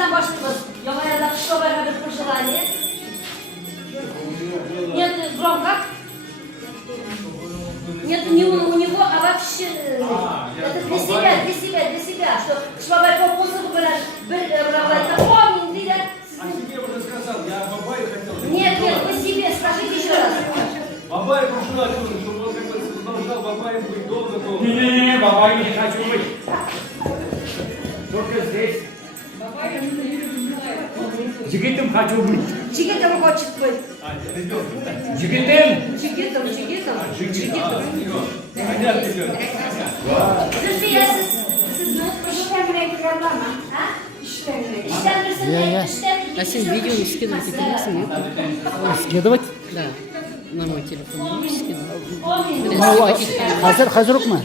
Sizden başlıyoruz. Yamaya da kışla beraber projelerle. Нет громко. Нет у него, а вообще это для себя, что швабай по музыку говорят, помним, видят. А тебе уже сказал, я Бабаю хотел. Нет, вы себе скажите еще раз. Бабай пошла, чтобы он как бы продолжал Бабаем быть долго. Не, Бабай не хочу быть. Только здесь. Жигитом хочу быть. Жигитом хочет быть. Жигитом. Жигитом. Понятно, ребенок. Зülfiye siz işten bir program ha? İşten bir А sen видео скидывать и классно, нет? Скидывать? Да. На мой телефон можешь скидывать? Hazır yok mu?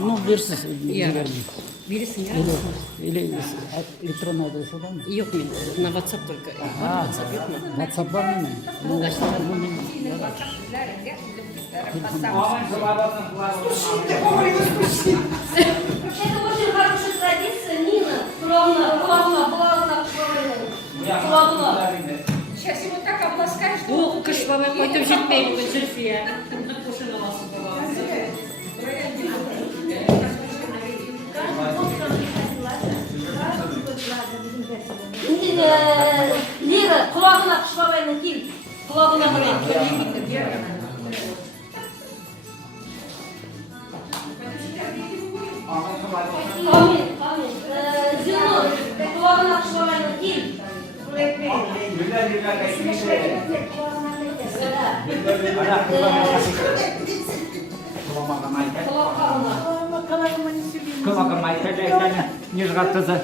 Ну, versiz. Бересің, я? Или электронный адрес var mı? Yok men, на WhatsApp только. WhatsApp yok mu? WhatsApp var mı? Это очень хорошая традиция, Нина. Плавно. Сейчас его так обласкаешь, что... Bu kış baba koydum jetmeyin bu Zülfiye. Lira, kulağına kuşlamayla gel. Kulağına bırak. Amin. Zilnur, kulağına kuşlamayla gel. Кылакамай тәләйтәне нижгаттызы.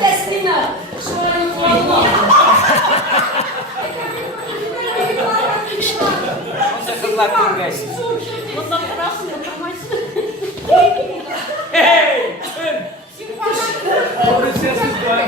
Teslime. Şuranın kulağına. Kızlar görgəsin. Bundan krasını yapamazsın. Hey! Orası sessiz var.